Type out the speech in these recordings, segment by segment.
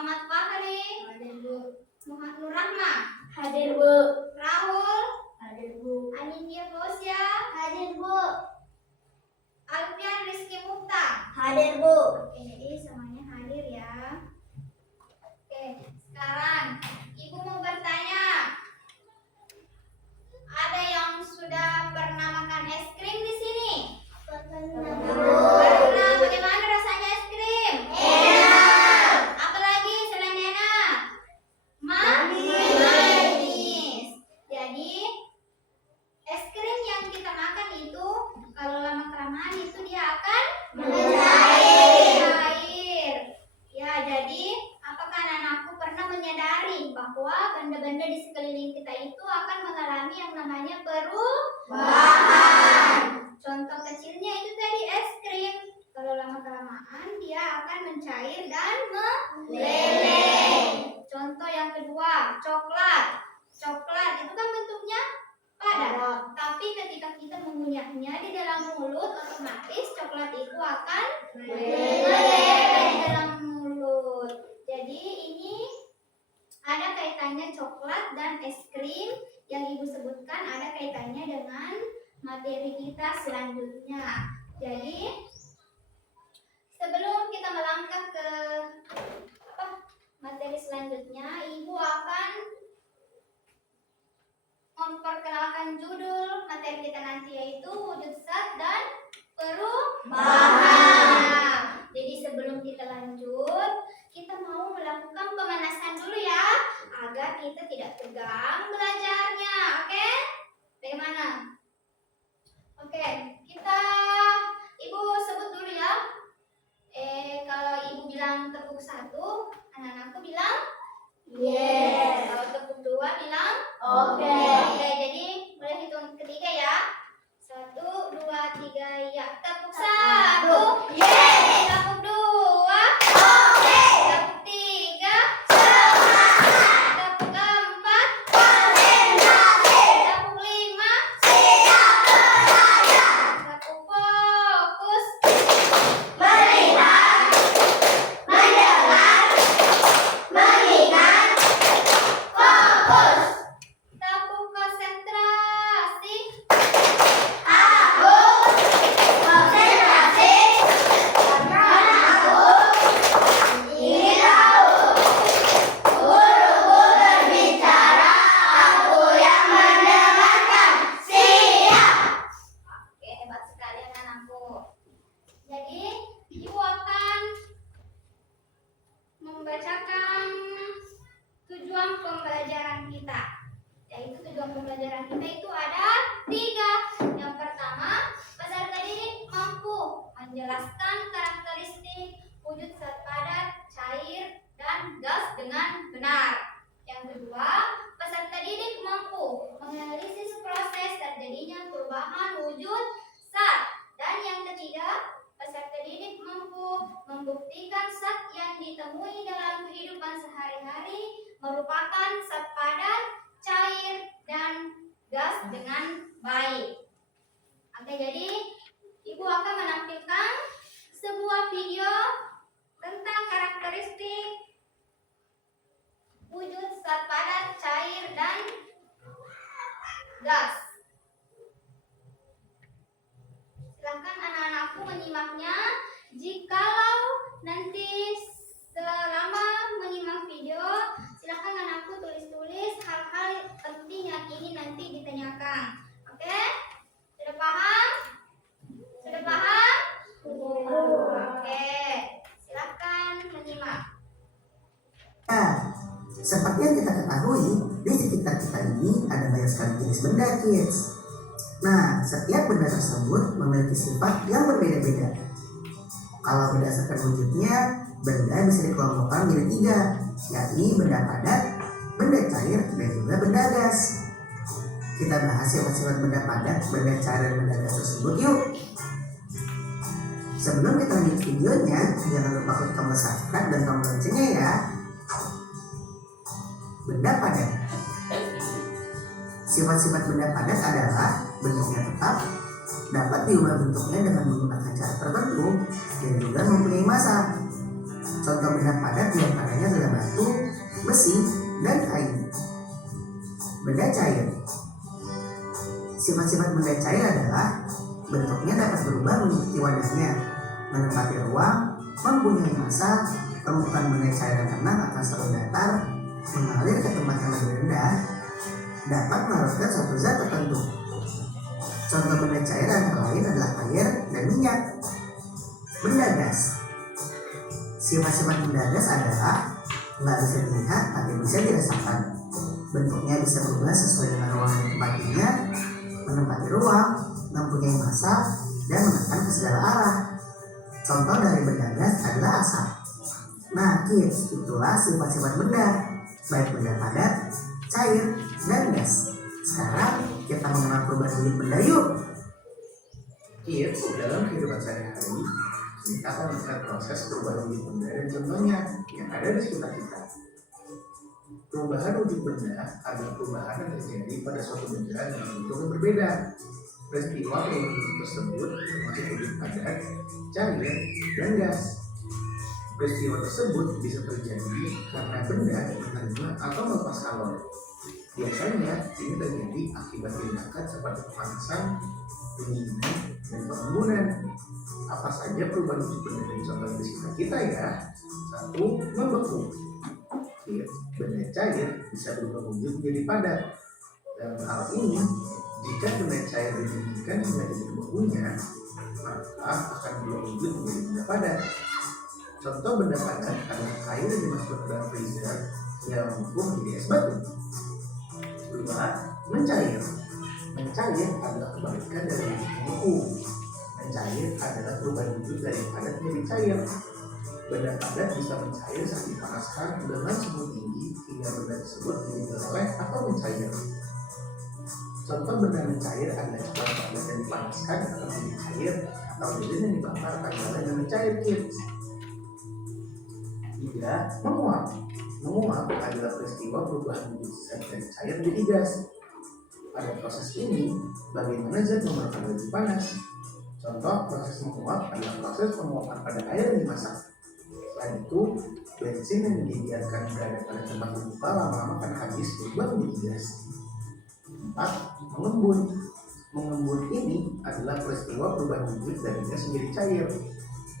Muhammad Fahri. Hadir, Bu. Muhammad Nur Rahma. Hadir, Bu. Rahul. Hadir, Bu. Anindya Fosya. Hadir, Bu. Alfian Rizky Mukhtar. Hadir, Bu. Oke, jadi semuanya hadir ya. Oke, sekarang Ibu mau bertanya. Ada yang sudah pernah makan es krim di sini? Pernah. Bagaimana rasanya es krim? Enak. Apalagi selain enak? Manis. Manis. Jadi es krim yang kita makan itu kalau lama kelamaan itu dia akan mencair. Ya, jadi apakah anak-anakku pernah menyadari bahwa benda-benda di sekeliling kita itu akan mengalami yang namanya perubahan? Contoh kecilnya itu tadi es krim. Kalau lama kelamaan dia akan mencair dan meleleh. Contoh yang kedua, coklat. Coklat itu kan bentuknya padat, tapi ketika kita mengunyahnya di dalam mulut, otomatis coklat itu akan meleleh di dalam mulut. Jadi ini ada kaitannya coklat dan es krim yang Ibu sebutkan ada kaitannya dengan materi kita selanjutnya. Jadi sebelum kita melangkah ke materi selanjutnya, Ibu akan memperkenalkan judul materi kita nanti, yaitu wujud zat dan perubahan. Jadi sebelum kita lanjut, kita mau melakukan pemanasan dulu ya, agar kita tidak tegang belajarnya. Oke? Bagaimana? Oke, Ibu sebut dulu ya. Kalau Ibu bilang tepuk 1, anak-anakku bilang Yes. Kalau tepuk 2 bilang Oke. Oke, jadi mulai hitung ketiga ya. 1, 2, 3, ya. Tepuk 1. Yes. Tepuk 2. Oke. Tepuk 3. Semangat. Tepuk 4. Konsentrasi. Tepuk 5. Siap belajar. Tepuk fokus. Melihat, mendengar, mengingat, fokus. Tepuk konsentrasi. Aku konsentrasi karena aku ingin tahu. Guruku berbicara, aku yang mendengarkan. Siap. Oke, hebat sekali anak-anakku. Jadi, Ibu akan membacakan tujuan pembelajaran kita. Yaitu tujuan pembelajaran kita itu ada 3. Yang pertama, peserta didik mampu menjelaskan karakteristik wujud zat padat, cair, dan gas dengan benar. Yang kedua, peserta didik mampu menganalisis proses terjadinya perubahan wujud zat. Dan yang ketiga, peserta didik mampu membuktikan zat yang ditemui dalam kehidupan sehari-hari merupakan zat padat, cair, dan gas dengan baik. Oke, jadi Ibu akan menampilkan sebuah video tentang karakteristik wujud zat padat, cair, dan gas. Silakan anak-anakku menyimaknya. Jikalau nanti selama menyimak video, silakan anakku tulis-tulis hal-hal penting yang ingin nanti ditanyakan. Oke? Sudah paham? Sudah paham? Oke. Silakan menyimak. Nah, seperti yang kita ketahui, di sekitar kita ini ada banyak sekali jenis benda, kids. Nah, setiap benda tersebut memiliki sifat yang berbeda-beda. Kalau berdasarkan wujudnya, benda bisa dikelompokkan menjadi 3, yakni benda padat, benda cair, dan juga benda gas. Kita bahas sifat-sifat benda padat, benda cair, dan benda gas tersebut yuk. Sebelum kita lanjut videonya, jangan lupa klik tombol subscribe dan tombol loncengnya ya. Benda padat. Sifat-sifat benda padat adalah bentuknya tetap, dapat diubah bentuknya dengan menggunakan cara tertentu, dan juga mempunyai massa. Contoh benda padat diantaranya adalah batu, besi, dan kayu. Benda cair. Sifat-sifat benda cair adalah bentuknya dapat berubah mengikuti wadahnya, menempati ruang, mempunyai massa, permukaan benda cair yang tenang akan selalu datar, mengalir ke tempat yang lebih rendah, dapat melarutkan suatu zat tertentu. Contoh benda cair antara lain adalah air dan minyak. Benda gas. Sifat-sifat benda gas adalah nggak bisa dilihat tapi bisa dirasakan. Bentuknya bisa berubah sesuai dengan ruang yang ditempatinya, menempati ruang, mempunyai massa, dan menekan ke segala arah. Contoh dari benda gas adalah asap. Nah kids, itulah sifat-sifat benda, baik benda padat, cair, dan gas. Sekarang kita mengenal perubahan wujud benda yuk. Kids, dalam kehidupan sehari-hari, kita akan melihat proses perubahan wujud benda dan contohnya yang ada di sekitar kita. Perubahan wujud benda adalah perubahan yang terjadi pada suatu benda dengan bentuk yang berbeda. Peristiwa perubahan wujud tersebut termasuk wujud padat, cair, dan gas. Peristiwa tersebut bisa terjadi karena benda menerima atau melepas kalori. Biasanya ini terjadi akibat tindakan seperti pemanasan, pendinginan, dan pengembunan. Apa saja perubahan wujud benda dari contoh di sekitar kita ya? 1. Membeku. Benda cair bisa berubah wujud menjadi padat. Dalam hal ini, jika benda cair didinginkan hingga jadi bebunya, maka akan berubah wujud menjadi benda padat. Contoh benda padat adalah air yang dimasukkan ke dalam freezer yang membeku menjadi es batu. 2. Mencair. Mencair adalah kebalikan dari membeku. Mencair adalah perubahan wujud dari padat menjadi cair. Benda padat bisa mencair saat dipanaskan dengan suhu tinggi hingga benda tersebut menjadi meleleh atau mencair. Contoh benda mencair adalah coklat padat yang dipanaskan akan menjadi cair atau lilin yang dibakar akan meleleh dan mencair kids. 3. Menguap. Menguap adalah peristiwa perubahan wujud zat dari cair menjadi gas. Pada proses ini, bagaimana zat memerlukan lebih panas? Contoh proses menguap adalah proses penguapan pada air yang dimasak. Selain itu, bensin yang dibiarkan berada pada tempat terbuka lama-lama akan habis berubah menjadi gas. 4. Mengembun. Mengembun ini adalah peristiwa perubahan wujud dari gas menjadi cair.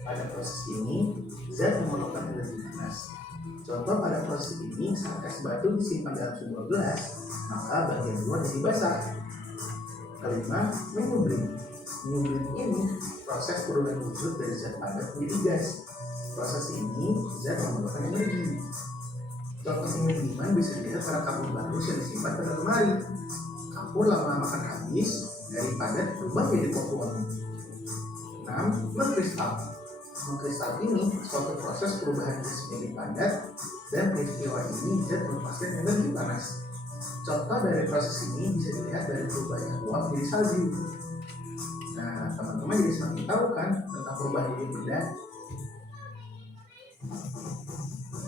Pada proses ini, zat memerlukan energi panas. Contoh pada proses ini, saat es batu disimpan dalam sebuah gelas, maka bagian luar jadi basah. 5. Menyublim. Menyublim ini proses perubahan wujud dari zat padat menjadi gas. Proses ini zat memerlukan energi. Contoh penyubliman bisa dilihat pada kapur barus yang disimpan pada lemari. Kapur lama-lama akan habis, dari padat berubah menjadi potongan. 6. Mengkristal. Mengkristal ini suatu proses perubahan gas menjadi padat dan peristiwa ini zat melepaskan energi panas. Contoh dari proses ini bisa dilihat dari perubahannya uap menjadi salju. Nah, teman-teman jadi semakin tahu kan tentang perubahan wujud benda.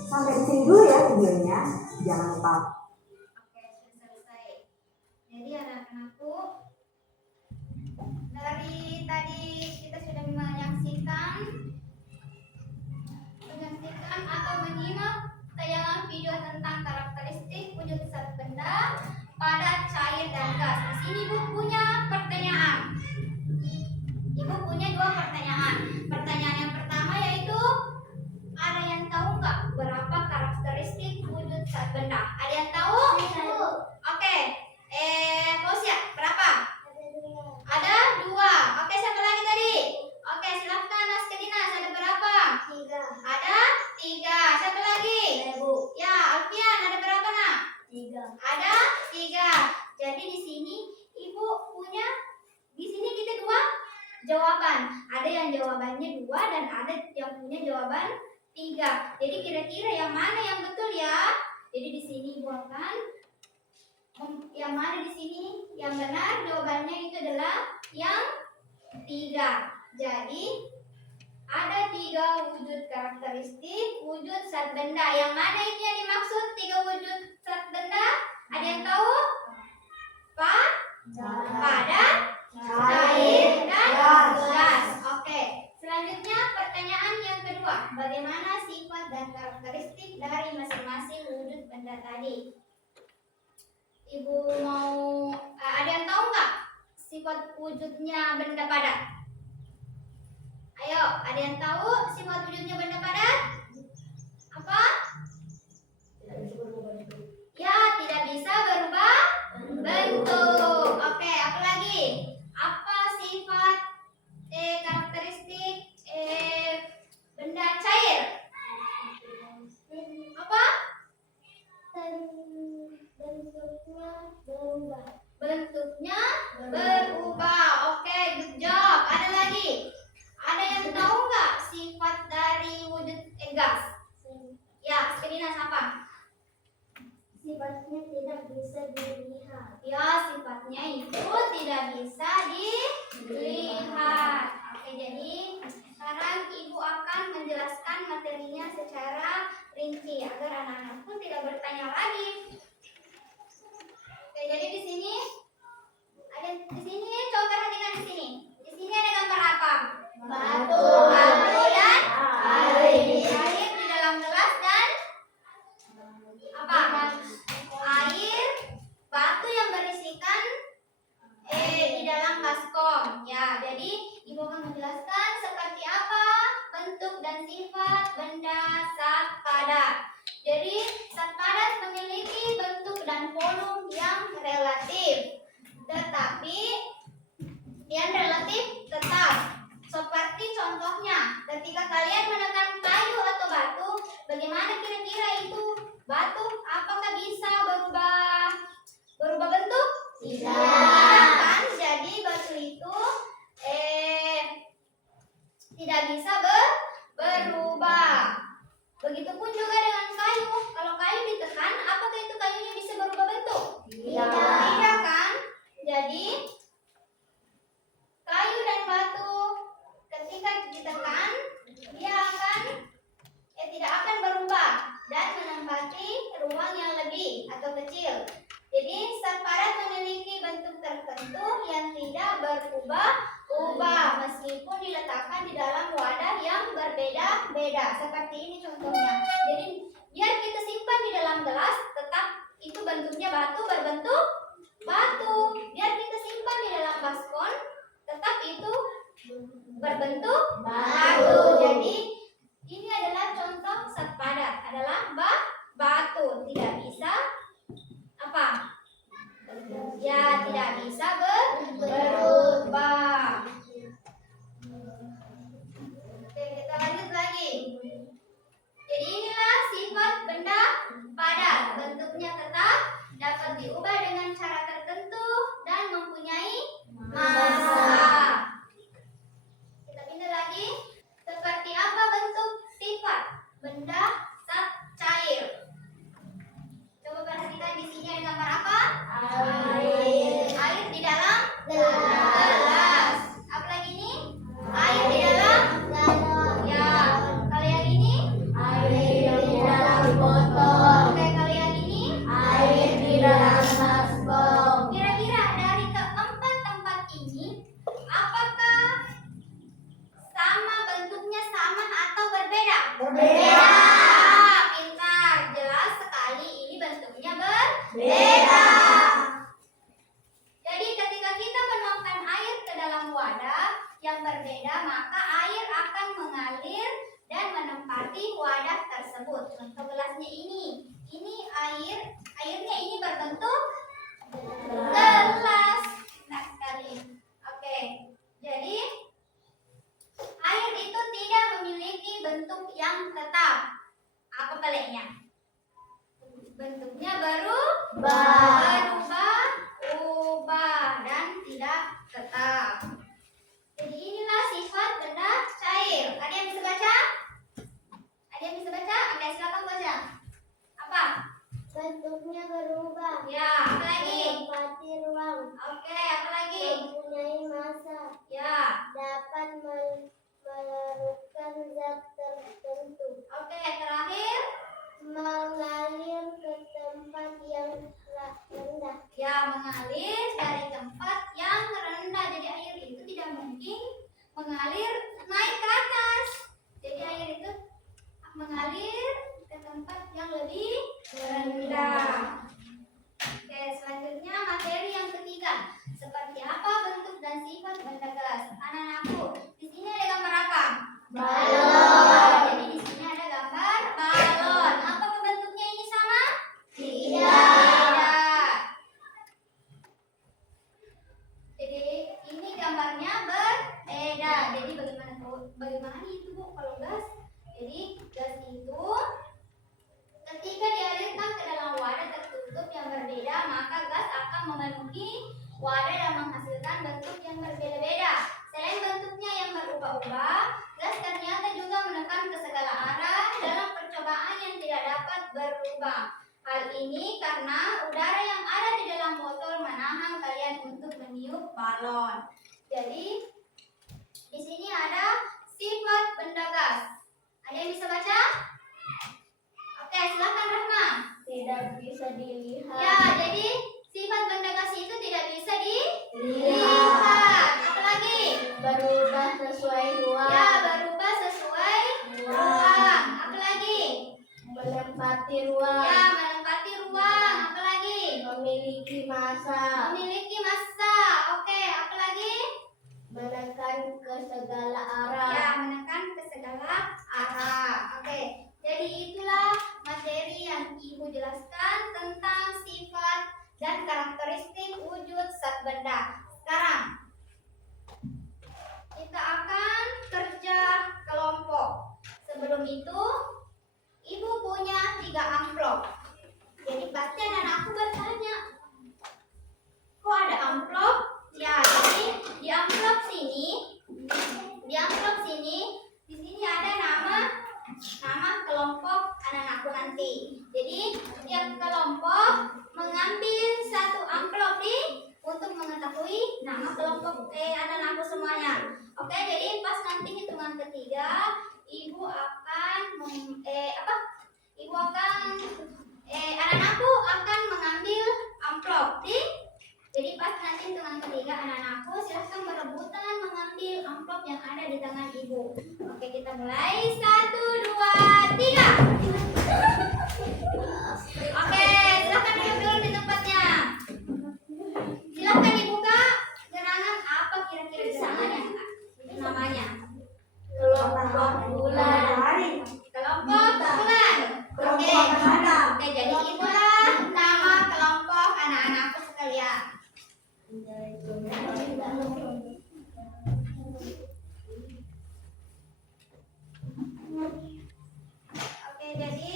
Sampai di sini dulu ya videonya. Jangan lupa. Oke, sudah selesai. Jadi anak-anakku, dari tadi kita sudah menyaksikan atau menyimak tayangan video tentang karakteristik wujud zat benda, padat, cair, dan gas. Di sini Ibu punya pertanyaan. Ibu punya 2 pertanyaan. Pertanyaan yang pertama yaitu, ada yang tahu nggak berapa karakteristik wujud zat benda? Ada yang tahu? Oke. Fausia, berapa? Ada 2. Oke, siapa lagi tadi? Oke, silakan Askedina, ada berapa? 3. Ada 3. Siapa lagi? Ibu. Ya, Alfian, ada berapa nak? 3. Ada 3. Jadi di sini Ibu punya, di sini kita 2 jawaban. Ada yang jawabannya 2 dan ada yang punya jawaban 3. Jadi kira-kira yang mana yang betul ya? Jadi di sini Ibu akan yang mana di sini yang benar jawabannya itu adalah yang 3. Jadi ada 3 wujud karakteristik wujud zat benda. Yang mana itu yang dimaksud 3 wujud zat benda? Ada yang tahu? Padat, cair, dan gas. Oke. Selanjutnya pertanyaan yang kedua. Bagaimana sifat sifat wujudnya benda padat? Ayo, ada yang tahu sifat wujudnya benda padat? Apa? Ya, tidak bisa berubah bentuk. Oke, apa lagi? Apa sifat karakteristik benda cair? Apa? Bentuknya berubah. Oke, good job. Ada lagi? Ada yang tahu nggak sifat dari wujud gas? Ya, Spirina apa? Sifatnya tidak bisa dilihat. Ya, sifatnya itu tidak bisa dilihat. Oke, jadi sekarang Ibu akan menjelaskan materinya secara rinci agar anak-anak pun tidak bertanya lagi. Oke, jadi di sini ada coba perhatikan di sini. Di sini ada gambar apa? Batu. Batu dan Air. air di dalam gelas dan apa? Air, batu yang berisikan di dalam baskom. Ya, jadi Ibu akan menjelaskan seperti apa bentuk dan sifat benda zat padat. Jadi zat padat memiliki bentuk dan volume yang relatif, tetapi yang relatif tetap. Seperti contohnya, ketika kalian menekan kayu atau batu, bagaimana kira-kira itu batu? Apakah bisa berubah bentuk? Tidak. Kan? Jadi batu itu tidak bisa berubah. Begitupun juga dengan kayu. Kalau kayu ditekan, apakah itu kayunya bisa berubah bentuk? Tidak. Tidak kan? Jadi kayu dan batu ketika ditekan, dia tidak akan berubah dan menempati ruang yang lebih atau kecil. Jadi zat padat memiliki bentuk tertentu yang tidak berubah-ubah meskipun diletakkan di dalam wadah yang berbeda-beda. Seperti ini contohnya. Jadi biar kita simpan di dalam gelas, tetap itu bentuknya batu berbentuk batu. Biar kita simpan di dalam baskom, tetap itu berbentuk batu. Jadi ini adalah contoh zat padat, adalah batu. Tidak bisa apa? Ya, tidak bisa berubah. Oke, kita lanjut lagi. Jadi inilah sifat benda padat. Bentuknya tetap, dapat diubah dengan cara tertentu dan mempunyai massa. Kita pindah lagi. Seperti apa bentuk sifat benda zat cair? Coba perhatikan di sini ada gambar apa? Air di dalam gelas. Apa lagi ini? Air di dalam. Ya. Kalau yang ini? Air di dalam botol. Oke, kalau yang ini? Air di dalam baskom. Kira-kira dari keempat tempat ini, apakah sama bentuknya sama atau berbeda? Berbeda. Pintar, jelas sekali ini bentuknya berbeda. Beda. Jadi ketika kita menuangkan air ke dalam wadah yang berbeda, maka air akan mengalir dan menempati wadah tersebut. Contoh gelasnya ini airnya ini berbentuk gelas. Nah, sekali. Oke. Jadi air itu tidak memiliki bentuk yang tetap. Apa baliknya? Bentuknya berubah dan tidak tetap. Jadi inilah sifat benda cair. Ada yang bisa baca? Ada yang bisa baca? Oke, silakan baca. Apa? Bentuknya berubah. Ya, apa lagi? Menempati ruang. Oke, apa lagi? Mempunyai massa. Ya. Dapat melarutkan zat tertentu. Oke, terakhir. Mengalir ke tempat yang rendah. Ya, mengalir dari tempat yang rendah. Jadi air itu tidak mungkin mengalir naik ke atas. Jadi air itu mengalir ke tempat yang lebih rendah. Oke, selanjutnya materi yang ketiga. Seperti apa bentuk dan memenuhi wadah dan menghasilkan bentuk yang berbeda-beda. Selain bentuknya yang berubah-ubah, gas ternyata juga menekan ke segala arah dalam percobaan yang tidak dapat berubah. Hal ini karena udara yang ada di dalam botol menahan kalian untuk meniup balon. Jadi di sini ada sifat benda gas. Ada yang bisa baca? Oke, silakan Rahma. Tidak bisa dilihat. Ya, jadi sifat benda gas itu tidak bisa dilihat. Apalagi? Berubah sesuai ruang. Ya, berubah sesuai ruang. Apalagi? Menempati ruang. Ya, menempati ruang. Apalagi? Memiliki massa. Memiliki massa. Oke, apalagi? Menekan ke segala arah. Ya, menekan ke segala arah. Oke, jadi itulah materi yang Ibu jelaskan tentang sifat dan karakteristik wujud zat benda. Sekarang kita akan kerja kelompok. Sebelum itu, Ibu punya 3 amplop. Jadi pasti anak-anakku bertanya, kok ada amplop? Ya, jadi di amplop sini, di sini ada nama kelompok anak-anakku nanti. Jadi setiap kelompok mengambil 1 amplop untuk mengetahui nama kelompok anak-anakku semuanya. Oke, jadi pas nanti hitungan ketiga, anak-anakku akan mengambil amplop. Jadi pas nanti hitungan ketiga, anak-anakku silahkan berebutan mengambil amplop yang ada di tangan Ibu. Oke, kita mulai. 1, 2, 3. Oke, silahkan duduk dulu di tempatnya. Silahkan dibuka gerangan apa kira-kira gerangannya? Namanya Kelompok bulan. kelompok bulan. Oke, jadi itulah nama kelompok anak-anakku sekalian. Oke, jadi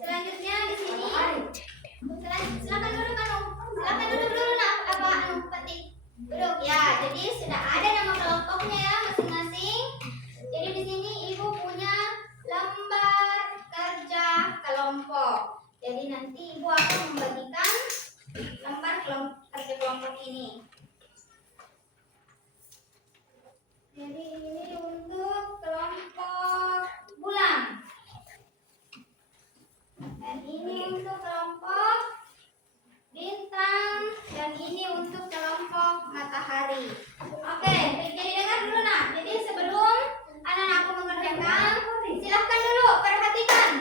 selanjutnya di sini silakan duduk dulu petik duduk ya. Jadi sudah ada nama kelompoknya ya masing-masing. Jadi di sini Ibu punya lembar kerja kelompok. Jadi nanti Ibu akan membagikan lembar kerja kelompok ini. Jadi ini untuk kelompok bulan. Dan ini untuk kelompok bintang. Dan ini untuk kelompok matahari. Oke, jadi dengar dulu nak. Jadi sebelum anak-anakku mengerjakan, silahkan dulu perhatikan.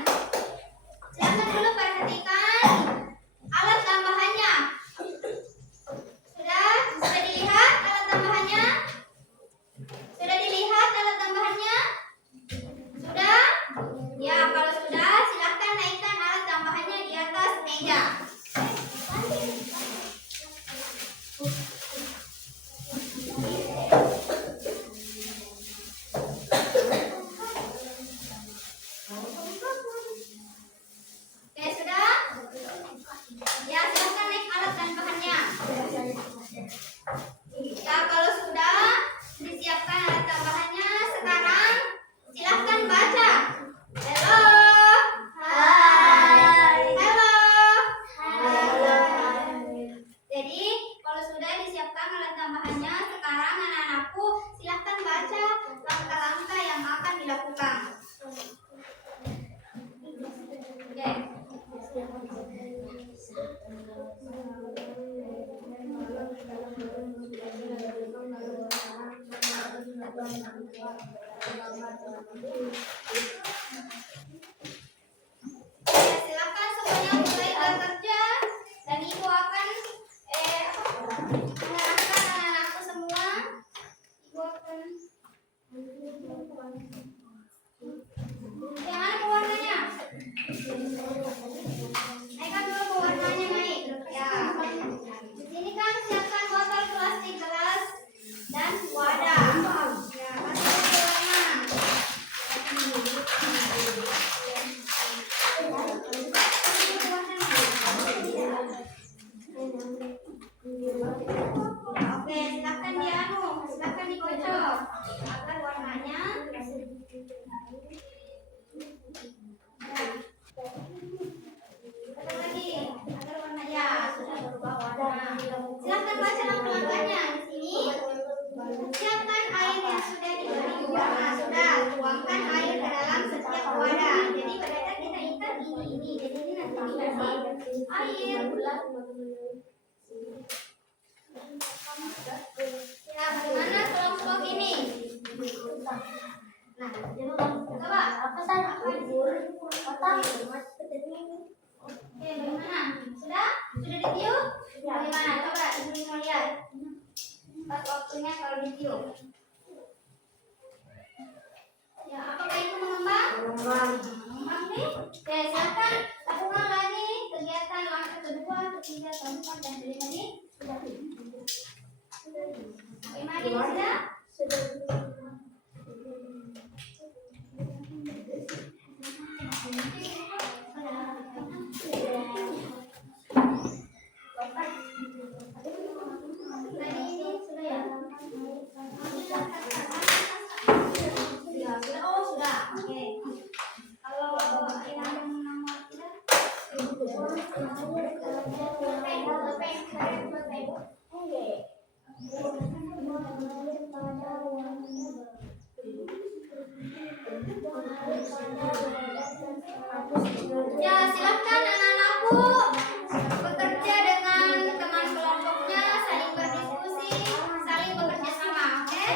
Alat tambahannya. Sudah dilihat alat tambahannya? Sudah dilihat alat tambahannya? Sudah? Ya, kalau sudah, silahkan naikkan alat tambahannya di atas meja. Oke, sudah? Ya, silahkan naik alat tambahannya. Ya, kalau sudah disiapkan alat tambahannya, sekarang silahkan baca. Halo. Jadi, kalau sudah disiapkan alat tambahannya, sekarang anak-anakku silahkan baca langkah-langkah yang akan dilakukan. Oke. Silakan semuanya mulai bekerja dan Ibu akan mengarahkan anak-anakku semua. Ibu akan yang mana pewarnanya? Naikkan dulu pewarnanya naik. Ya. Di sini kan siapkan botol plastik gelas dan wadah. Ya, kasih pewarna. Pewarna. air. Nah, bagaimana kelompok ini? Nah, coba apa Oke, bagaimana? Sudah ditiup? Bagaimana? Coba ibu mau lihat. Pas waktunya kalau ditiup. Ya, apakah itu mengembang? Mengembang nih. Oke, silakan lakukan lagi kegiatan langkah kedua, ketiga, keempat, dan kelima nih. Kelima nih sudah? Tadi ini sudah ya? Oh sudah, oke. Kalau yang nomor tiga, ya silakan anak-anakku bekerja dengan teman kelompoknya, saling berdiskusi, saling bekerja sama, oke?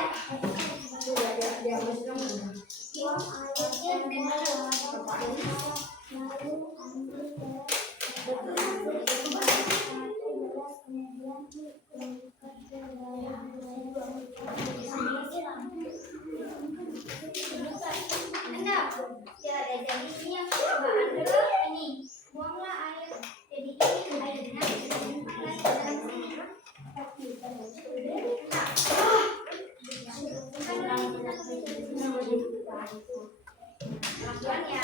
Anda, ya jadi ini yang coba Anda ini buanglah air. Jadi ini airnya disimpan lagi ke dalam sini. Pelan-pelan ya.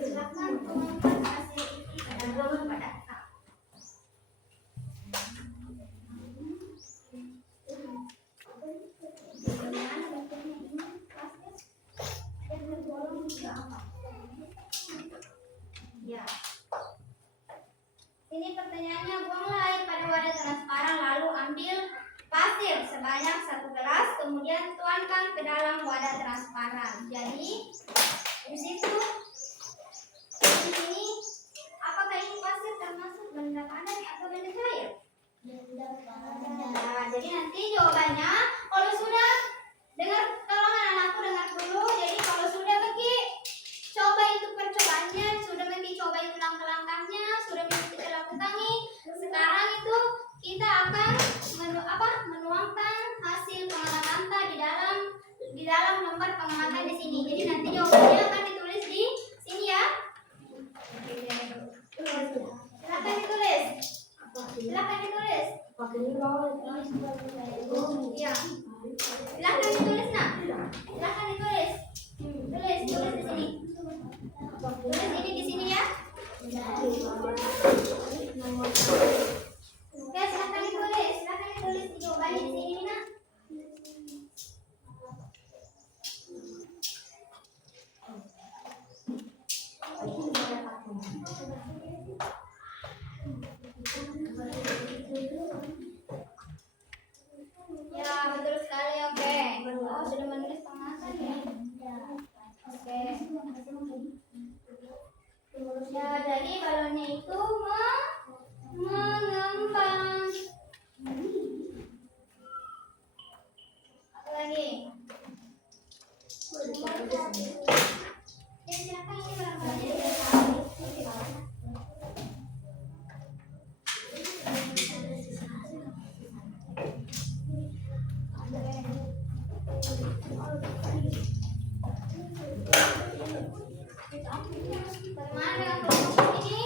Silakan tuangkan hasil ini ke dalam wadah kap. Ya. Ini pertanyaannya, buanglah air pada wadah transparan lalu ambil pasir sebanyak 1 gelas, kemudian tuangkan ke dalam wadah transparan. Jadi di situ, di sini, apakah ini pasir termasuk benda padat atau benda cair? Nah, jadi nanti jawabannya kalau sudah dengar, tolong anak-anakku dengar dulu. Jadi kalau sudah Beki coba itu percobaannya, sudah Beki coba itu langkah-langkahnya, sudah Beki kita lakukan nih. Sekarang itu kita akan menuangkan hasil pengamatan di dalam lembar pengamatan di sini. Jadi nanti jawabannya akan ditulis di sini ya. Silakan ditulis. Silakan ditulis. Iya. Silakan ditulis nak. Silakan ditulis. Tulis di sini. Tulis ini di sini ya. Oke, silakan ditulis. Silakan ditulis jawabannya di sini nak. Ya, betul sekali. Oke. Oh, sudah menulis pengamatan ya. Oke. Ya, jadi balonnya itu mengembang. Apa lagi? Ya, silakan ini barang-barangnya. Bagaimana dengan kelompok ini?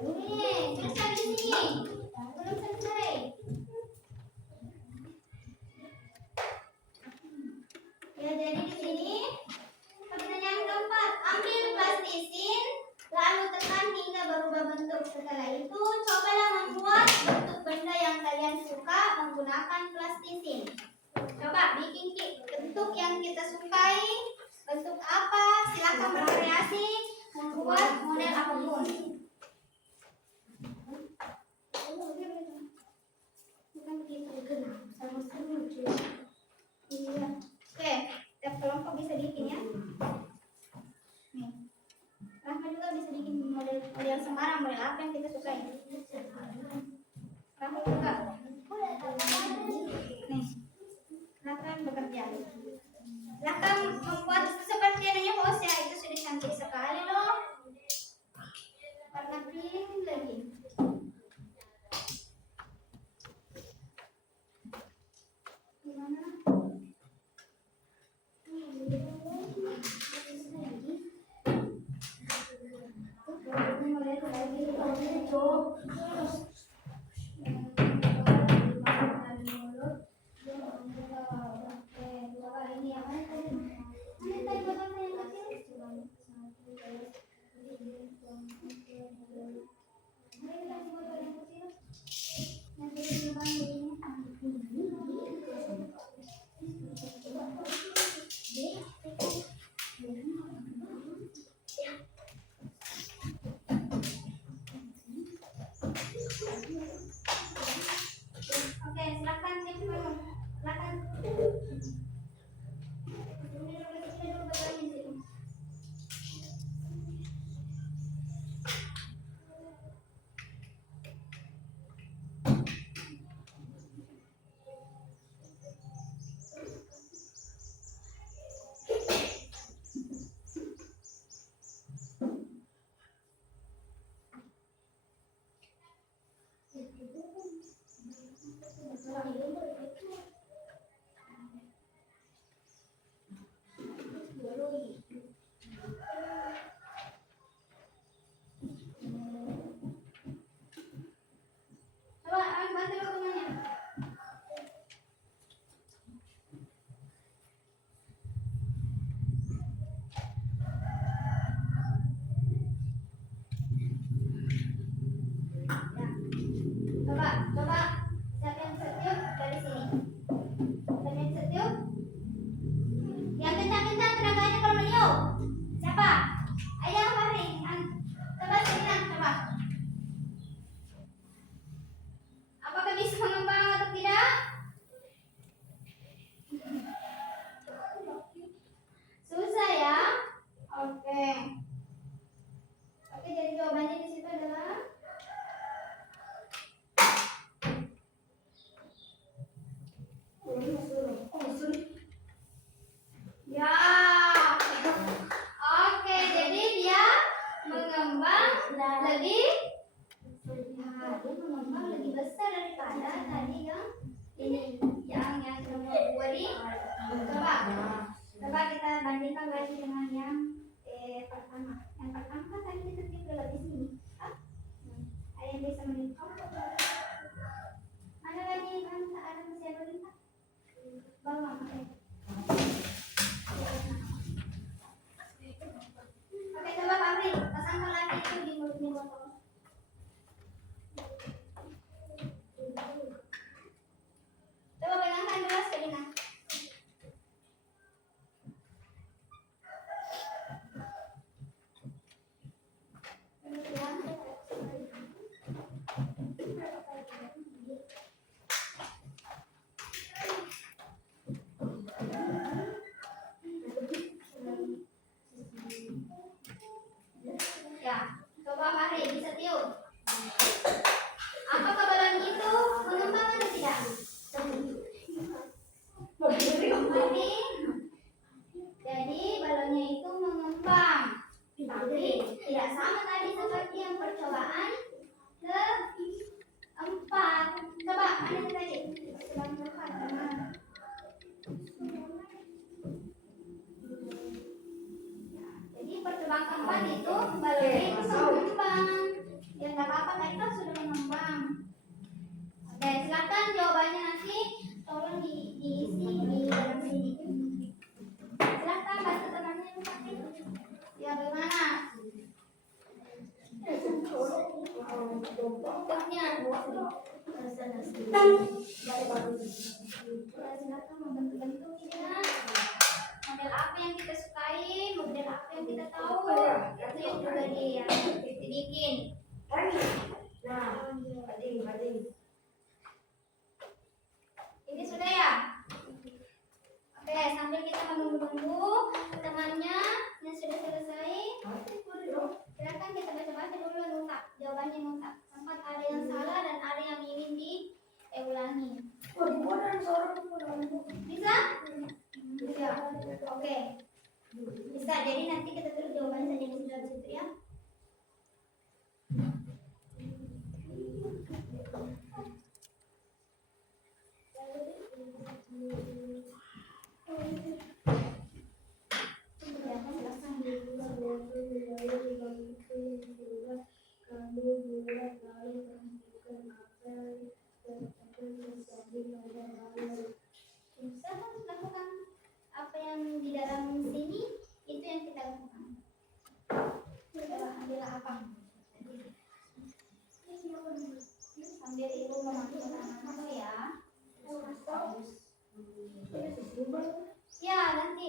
Ini, selesai di sini. Belum selesai. Ya, jadi di sini pertanyaan keempat, ambil plastisin lalu tekan hingga berubah bentuk. Setelah itu cobalah membuat bentuk benda yang kalian suka menggunakan plastisin. Coba bikin bentuk yang kita sukai. Bentuk apa? buat model apapun. Bukan begitu. Iya. Oke, tiap kelompok bisa bikin ya. Nih. Rahma juga bisa bikin model sembarang, model apa yang kita sukai. Rahma juga. Nih. Silakan bekerja. Silakan membuat seperti adanya host ya, itu sudah cantik sekali loh. Warna pink lagi. Gimana? Oke, silakan tim penuh. Silakan. Coba bantu temannya. Coba siapa yang setuju dari sini. Siapa yang setuju? Yang kencang-kencang tenaganya kalau meniup. Siapa? Ayo Fahri. Coba sini coba. Apakah bisa mengembang atau tidak? Susah ya? Oke. Oke, jadi jawabannya di situ adalah ya. Oke, jadi dia mengembang lebih besar daripada tadi yang ini, yang nomor 2 di. Coba kita bandingkan lagi dengan yang pertama. Yang pertama kan tadi kita tinggal di sini. Ada yang bisa meniup. Mana lagi kan ada masih ada lima. Bawah. Oke, coba Fahri, pasangkan lagi itu di mulutnya botol. Coba pegangkan gelas ke Dina. Ya, coba Fahri bisa tiup. Apakah balon itu mengembang atau tidak? Fahri. Jadi balonnya itu mengembang, tapi tidak sama tadi seperti yang percobaan keempat. Coba mana itu tadi? Percobaan keempat mana? Jadi percobaan keempat itu balonnya itu mengembang. Ya nggak apa-apa, tadi kan sudah mengembang. Oke, silakan jawabannya nanti tolong diisi di dalam sini. Silakan bantu temannya nanti. Ya bagaimana? Bentuknya. Silakan membentuk-bentuk ya. Model apa yang kita sukai, model apa yang kita tahu, itu yang juga di Iya, dibikin. Nah, bading. Ini sudah ya? Oke, sambil kita menunggu temannya yang sudah selesai, silakan kita baca-baca dulu nota, jawabannya nota. Sempat ada yang salah dan ada yang ingin diulangi. Bisa? Bisa. Oke. Bisa. Jadi nanti kita tulis jawabannya saja di situ ya. Kita harus lakukan apa yang di dalam sini, itu yang kita lakukan. Kita ambil apa? Sambil ibu memanggil anak-anak ya. Ya, nanti cobain.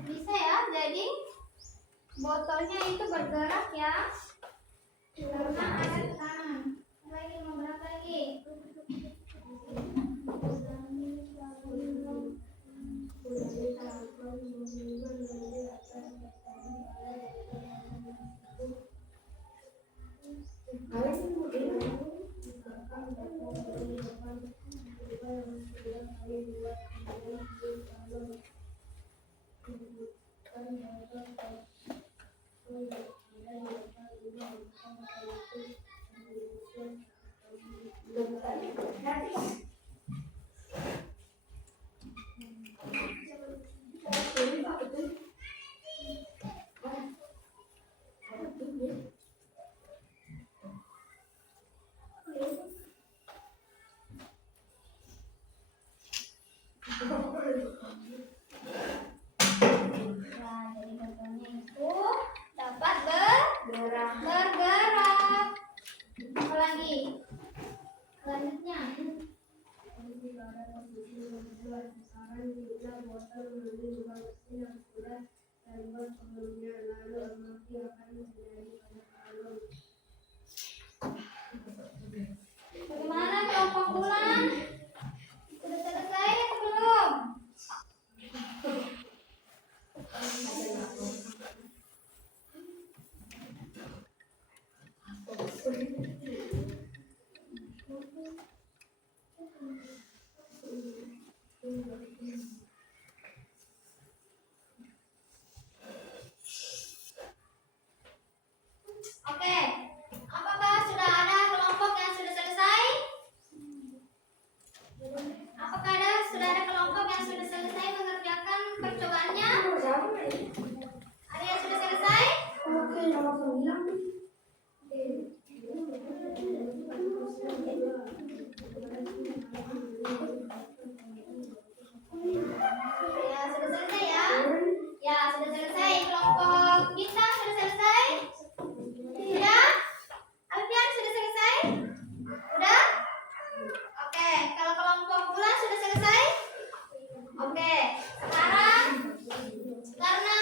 Bisa ya, jadi botolnya itu bergerak ya, karena ada tekanan. Lagi mau berapa lagi? Nah, jadi botolnya itu dapat bergerak. Apa lagi? Selanjutnya. Bagaimana kelompok bulan? Sudah selesai atau belum? Oke, apakah sudah ada kelompok yang sudah selesai? Apakah sudah ada kelompok yang sudah selesai mengerjakan percobaannya? Ada yang sudah selesai? Oke, nomor 9. Ya, sudah selesai ya? Ya, sudah selesai. Kelompok bintang sudah selesai? Sudah? Alfian sudah selesai? Sudah? Oke, kalau kelompok bulan sudah selesai? Oke, sekarang karena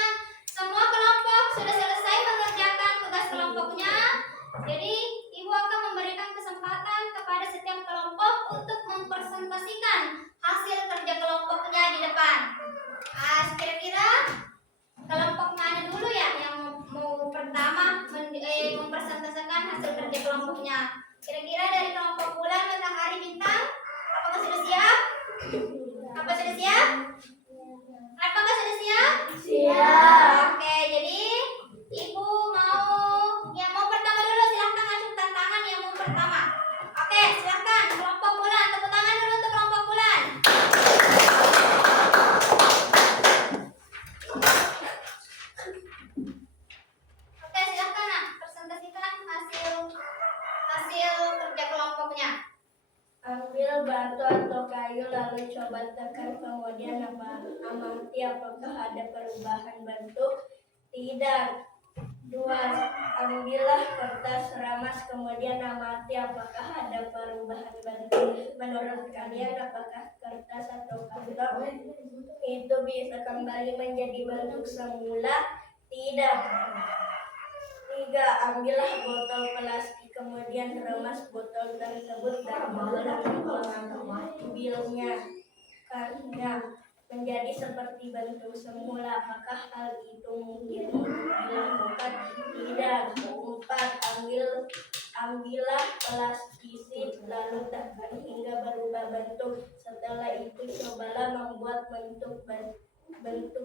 semua kelompok sudah selesai mengerjakan tugas kelompoknya, jadi ibu akan memberikan kesempatan kepada setiap kelompok untuk mempersembahkan Apa sudah siap? Apakah sudah siap? Siap. Oke, jadi Ibu yang mau pertama dulu silahkan masuk tantangan yang mau pertama. Oke, silahkan kelompok bulan, tepuk tangan dulu untuk kelompok bulan. Oke, silahkan nak presentasikan hasil kerja kelompoknya. Ambil batu atau kayu lalu coba tekan, kemudian amati apakah ada perubahan bentuk. Tidak. 2. Ambillah kertas ramas, kemudian amati apakah ada perubahan bentuk. Menurut kalian apakah kertas atau kantong itu bisa kembali menjadi bentuk semula? Tidak. 3. Ambillah botol plastik, kemudian remas botol tersebut dan mengambilnya karena menjadi seperti bentuk semula. Apakah hal itu mungkin dilakukan? Tidak. 4. Ambillah plastisit lalu tekan hingga berubah bentuk. Setelah itu cobalah membuat bentuk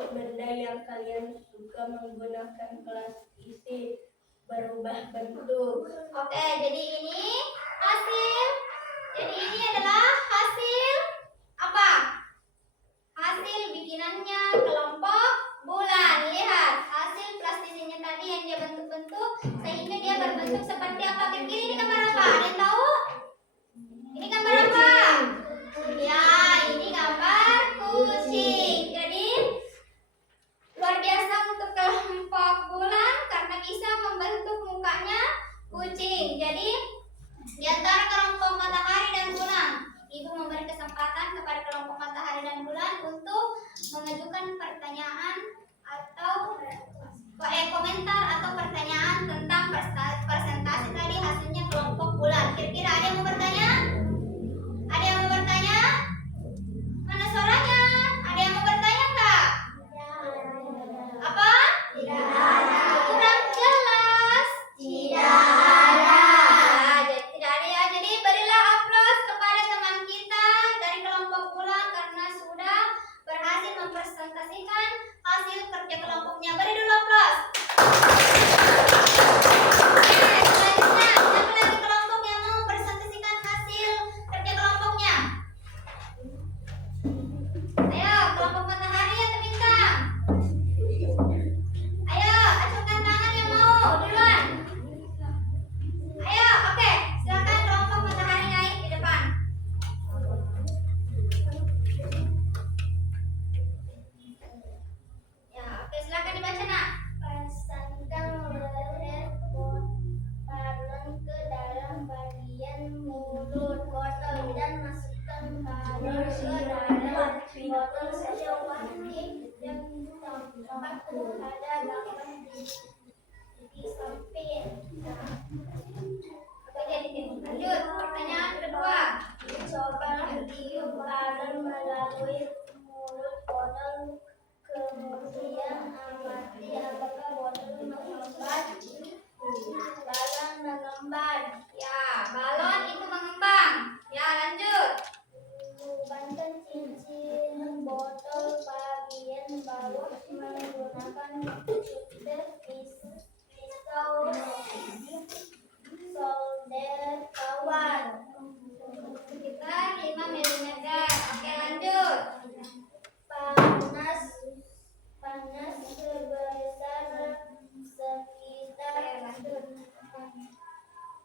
benda yang kalian suka menggunakan plastisit. Berubah bentuk. Oke, jadi ini adalah hasil apa? Hasil bikinannya kelompok bulan. Lihat hasil plastisitnya tadi yang dia bentuk-bentuk sehingga dia berbentuk seperti apa? Kira-kira ini gambar apa? Ada yang tahu? Ini gambar apa? Ya, ini gambar kucing. Jadi luar biasa untuk kelompok bulan karena bisa membentuk mukanya kucing. Jadi di antara kelompok matahari dan bulan, Ibu memberi kesempatan kepada kelompok matahari dan bulan untuk mengajukan pertanyaan atau komentar atau pertanyaan tentang presentasi tadi hasilnya kelompok bulan. Kira-kira ada yang mau bertanya? Ada yang mau bertanya? Mana suaranya? Ada yang mau bertanya enggak? Apa? Tidak ada. Kurang jelas? Tidak ada. Jadi tidak ada ya. Jadi berilah aplaus kepada teman kita dari kelompok bulan karena sudah berhasil mempresentasikan hasil kerja kelompoknya. Beri dulu aplaus. Oke, selanjutnya siapa lagi kelompok yang mau mempresentasikan hasil kerja kelompoknya? Ayo, kelompok matahari atau bintang? Ayo, acungkan tangan yang mau duluan. Ayo, oke, silakan kelompok matahari naik di depan. Ya, oke, silakan dibaca nak. Pasangkan leher balon ke dalam bagian mulut botol dan masukkan balon ke dalam botol seperti yang tampak pada gambar di samping. Oke, lanjut. Pertanyaan kedua. Cobalah tiup balon melalui mulut botol, kemudian amati apakah botol mengembang. Balon mengembang. Ya, balon itu mengembang. Ya, lanjut. Lubangkan cincin botol bagian bawah menggunakan cutter pisau solder kawan. Sekitar 5 mm. Oke, lanjut. Panas sebesar sekitar.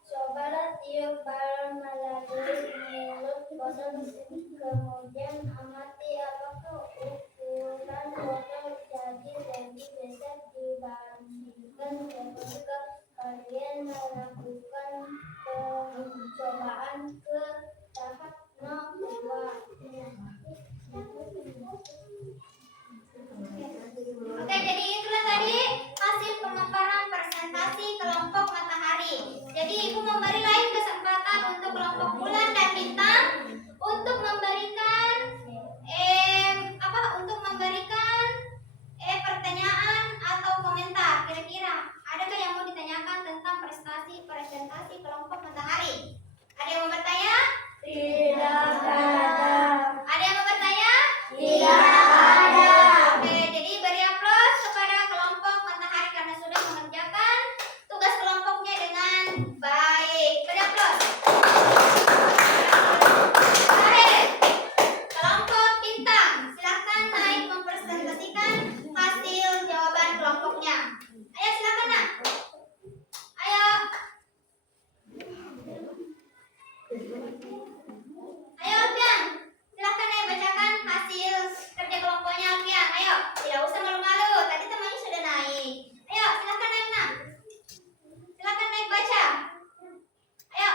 Cobalah tiup balon melalui mulut botol, kemudian amati apakah ukuran botol jadi lebih besar dibandingkan ketika kalian melakukan percobaan ke tahap 2. Oke, jadi itulah tadi hasil pemaparan presentasi kelompok matahari. Jadi Ibu memberi lain kesempatan untuk kelompok bulan dan bintang untuk memberikan pertanyaan atau komentar. Kira-kira adakah yang mau ditanyakan tentang presentasi kelompok matahari? Ada yang mau bertanya? Ayo Alfian, silakan bacakan hasil kerja kelompoknya Alfian. Ayo, tidak usah malu-malu. Tadi temannya sudah naik. Ayo, silakan naik nak. Silakan naik baca. Ayo.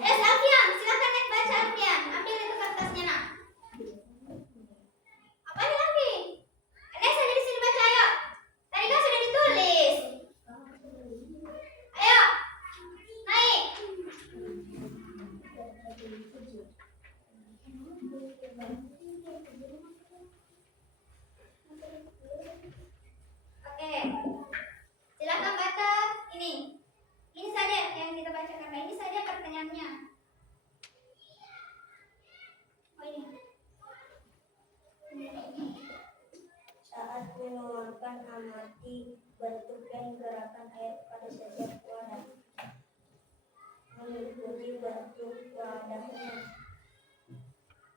Alfian, silakan naik baca Alfian. Ambil itu kertasnya nak. Apa ini lagi? Ada saja di sini baca ayo. Tadi kan sudah ditulis. Ayo, naik. Oke, silakan baca ini. Ini saja yang kita bacakan. Ini saja pertanyaannya. Oh ini. Saat menuangkan, amati bentuk dan gerakan air pada setiap wadah. Mengikuti bentuk wadahnya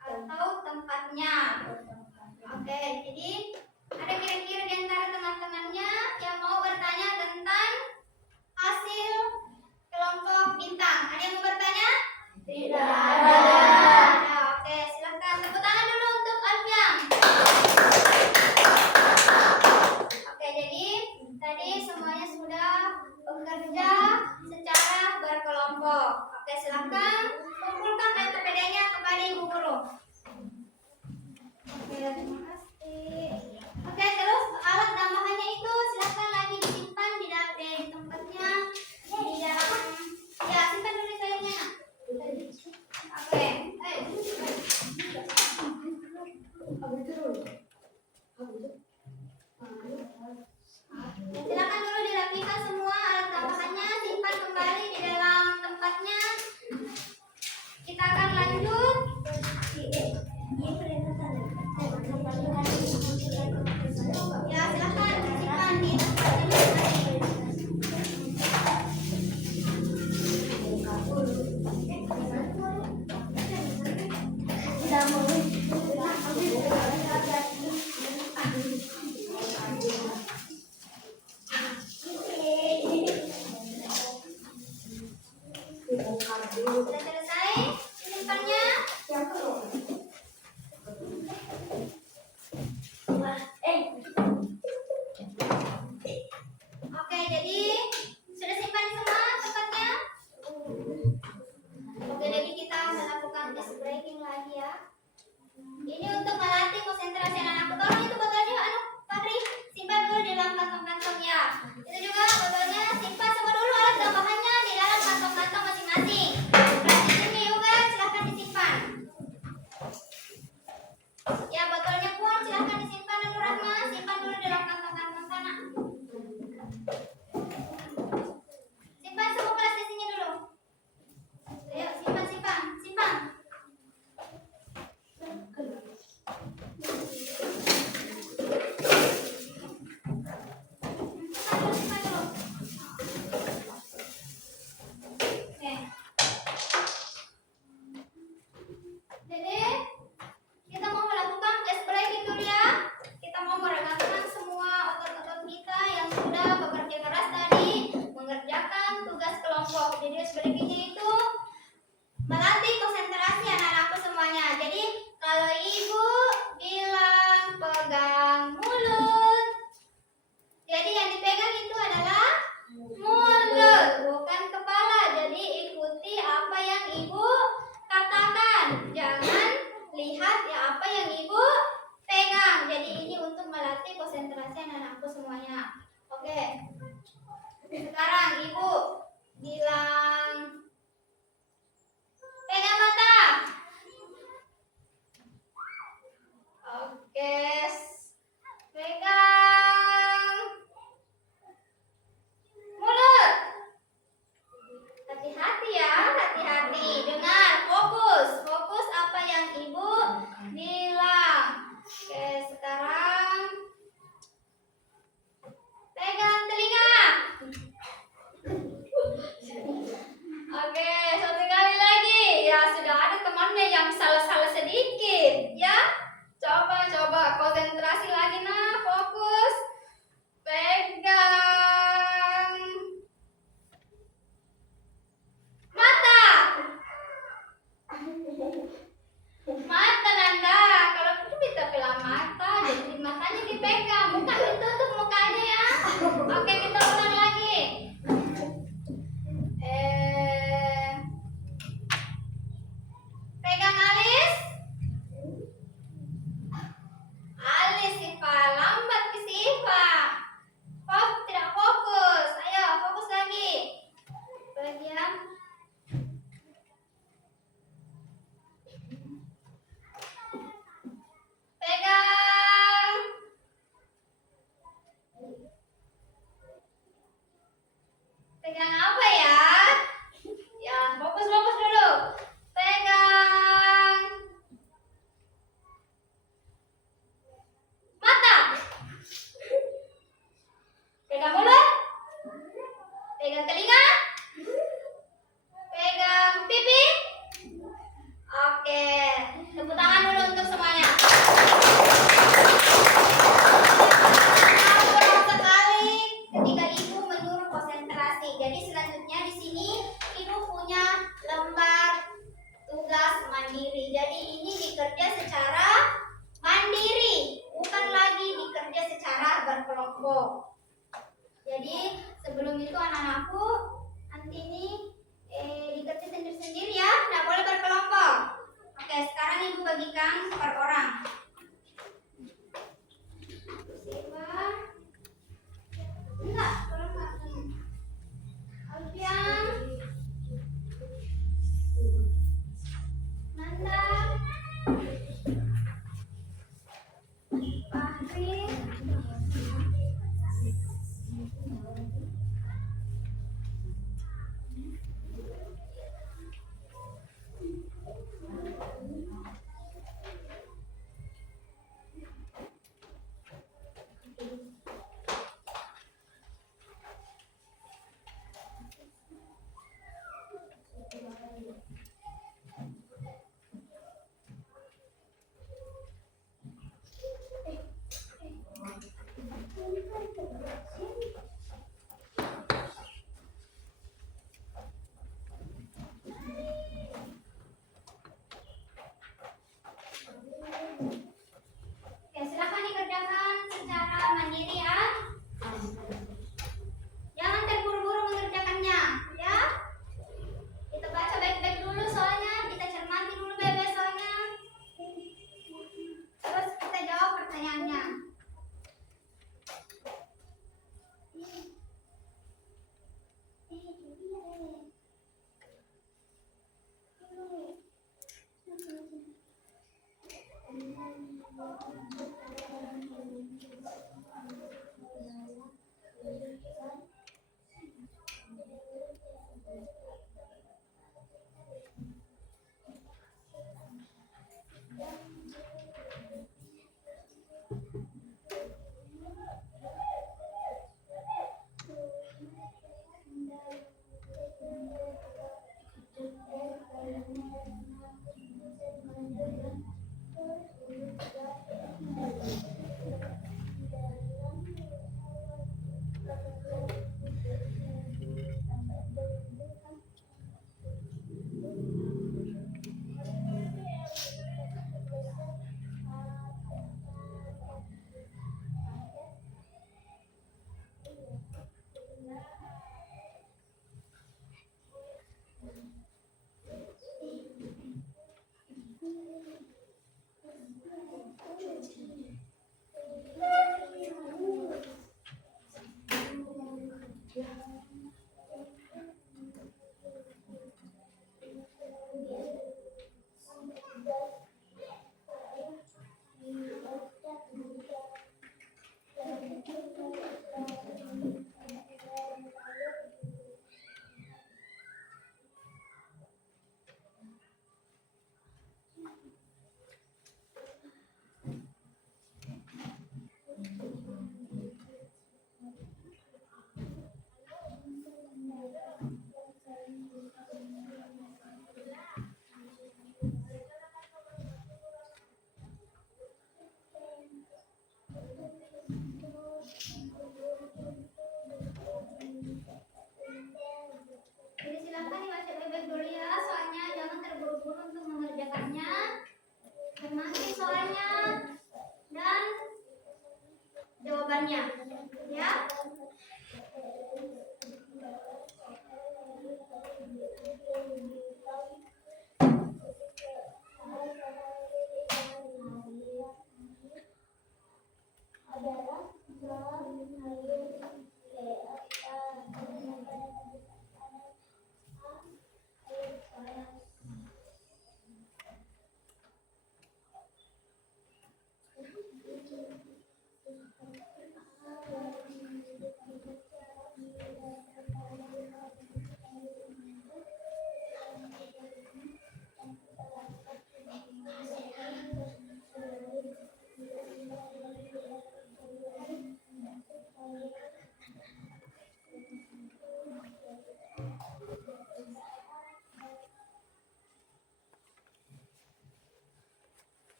Atau tempatnya. Oke, jadi ada kira-kira di antara teman-temannya yang mau bertanya tentang hasil kelompok bintang. Ada yang mau bertanya? Tidak ada. Oke, silakan tepuk tangan dulu untuk Alfian. Oke, jadi tadi semuanya sudah bekerja secara berkelompok. Oke, silakan kumpulkan LPPD-nya kepada Ibu Guru. Oke, terima kasih. Oke, terus alat tambahannya itu silakan lagi disimpan di tempatnya di dalam. Ya, simpan dulu sayurnya. Oke. Silakan dulu dirapikan semua alat tambahannya, simpan kembali di dalam tempatnya. Kita akan lanjut. Ya, silakan simpan di tempatnya masing-masing. Sudah selesai simpannya? Oke, jadi sudah simpan semua tempatnya? Oke, jadi kita melakukan tes breaking lagi ya. Ini untuk melatih konsentrasi anak-anakku. Tolong itu botolnya, Fahri, simpan dulu di dalam kantong-kantong ya. Itu juga botolnya simpan semua dulu alat tambahannya di dalam kantong-kantong masing-masing. Plastik ini juga silahkan disimpan. Ya, botolnya pun silahkan disimpan dulu Rahma, simpan dulu di dalam kantong-kantong sana. Simpan semua plastiknya dulu. Ayo, simpan. Simpan dulu. Oke. Jadi kita mau melakukan tes breathing dulu ya. Kita mau meregangkan semua otot-otot kita yang sudah bekerja keras tadi mengerjakan tugas kelompok. Jadi tes breathing itu melatih konsentrasi anak-anakku semuanya. Jadi kalau ibu bilang pegang mulut, jadi yang dipegang itu adalah mulut, bukan kepala. Jadi ikuti apa yang ibu katakan. Jangan lihat ya apa yang ibu pegang. Jadi ini untuk melatih konsentrasi anak-anakku semuanya. Oke. Sekarang ibu bilang pegang mata. Oke. Pegang mulut. Hati-hati ya, hati-hati. Dengar, fokus apa yang ibu bilang. Oke, sekarang pegang telinga. Oke, satu kali lagi. Ya, sudah ada temannya yang salah-salah sedikit. Ya, coba konsentrasi lagi nah, fokus. Pegang mata. yang per orang. Siva. Enggak, tolong enggak. Alfian. Nanda. Fahri. Oke, silakan dikerjakan secara mandiri ya. Jangan terburu-buru mengerjakannya, ya. Kita baca baik-baik dulu soalnya, kita cermati dulu baik-baik soalnya. Terus kita jawab pertanyaannya.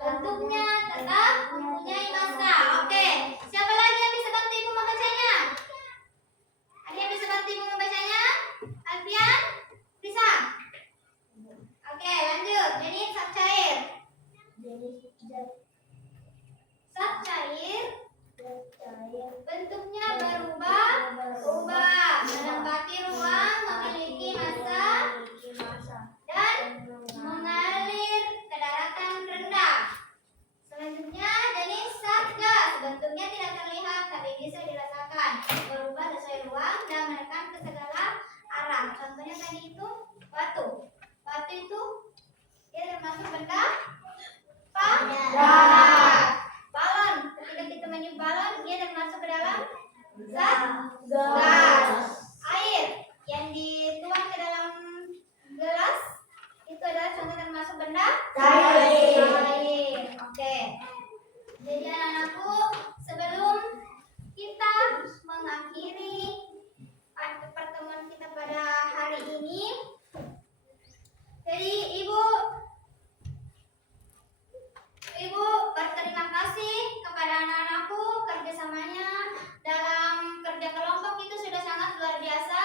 Bentuknya tetap mempunyai massa. Oke, siapa lagi yang bisa bantu ibu membaca? Gas. Air yang dituang ke dalam gelas itu adalah contoh termasuk benda cair. Oke. Jadi anak-anakku, sebelum kita mengakhiri pertemuan kita pada hari ini, jadi Ibu berterima kasih kepada anak-anakku, kerjasamanya dalam kerja kelompok itu sudah sangat luar biasa.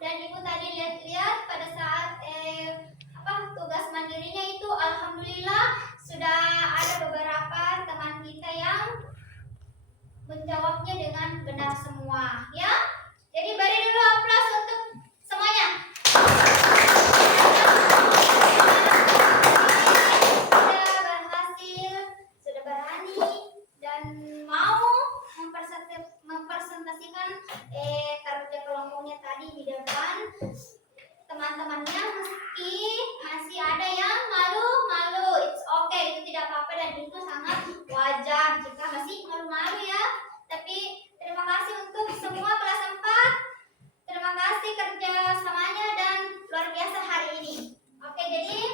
Dan Ibu tadi lihat-lihat pada saat tugas mandirinya itu, alhamdulillah sudah ada beberapa teman kita yang menjawabnya dengan benar semua, ya. Jadi beri dulu aplaus untuk semuanya. Sudah berhasil, sudah berani dan mau mempresentasikan kerja kelompoknya tadi di depan teman-temannya, meski masih ada yang malu-malu. It's okay, itu tidak apa-apa dan itu sangat wajar jika masih malu-malu, ya. Tapi terima kasih untuk semua kelas 4. Terima kasih kerja samanya dan luar biasa hari ini. Oke, jadi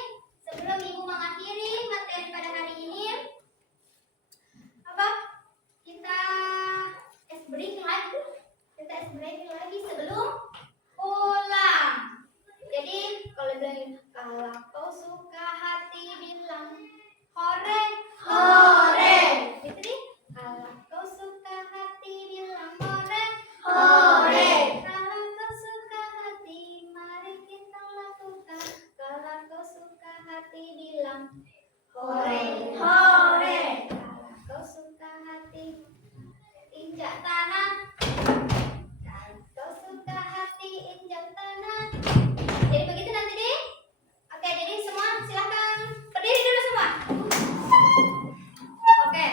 sebelum Ibu mengakhiri materi pada hari ini, kita ice breaking lagi sebelum pulang. Jadi kalau bilang kalau kau suka hati bilang hore hore. Fitri, kalau kau suka hati bilang hore hore. Kalau kau suka hati mari kita lakukan. Kalau kau suka hati bilang hore hore. Kalau kau suka hati injak tanah. Kalau kau suka hati injak tanah. Jadi begitu nanti deh. Oke, jadi semua silakan berdiri dulu semua. Oke.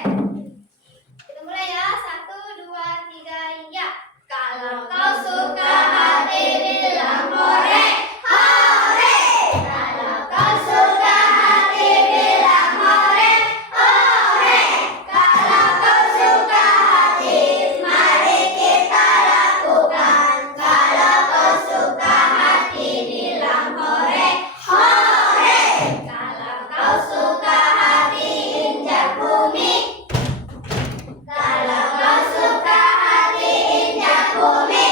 Kita mulai ya. 1, 2, 3, ya. Kalau kau suka hati bilang hore hore. Kalau kau suka hati bilang hore hore. Kalau kau suka hati mari kita lakukan. Kalau kau suka hati bilang hore hore. Kalau kau suka hati injak bumi. Kalau kau suka hati injak bumi.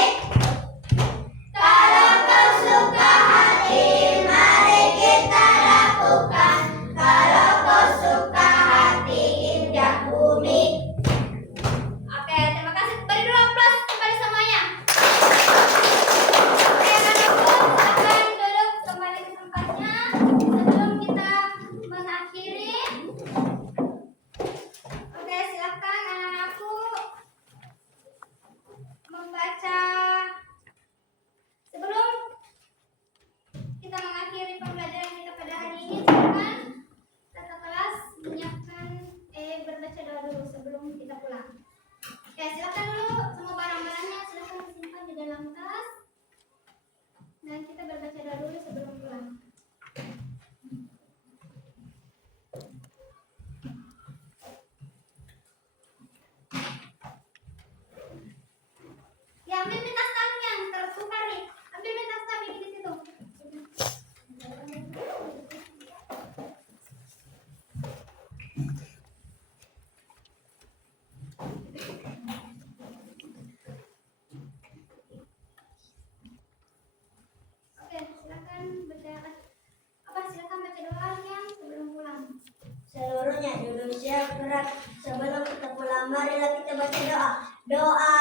Kalau kau suka hati mari kita lakukan. Kalau kau suka hati injak bumi. Oke, terima kasih. Beri dulu aplaus kepada semuanya. Oke, anak-anakku, silakan duduk kembali ke tempatnya sebelum kita mengakhiri. Oke, silakan anak-anakku membaca. Sebelum kita mengakhiri pembelajaran kita pada hari ini, silakan kakak kelas menyiapkan berbaca doa dulu sebelum kita pulang. Oke, silakan dulu semua barang-barangnya silakan disimpan di dalam tas. Dan kita berbaca doa dulu sebelum pulang. Ya, ambil tas kami yang tertukar nih. Ambil tas kami di situ. Oke, silakan baca doanya sebelum pulang. Seluruhnya Indonesia berat. Sebelum kita pulang, marilah kita baca doa. Doa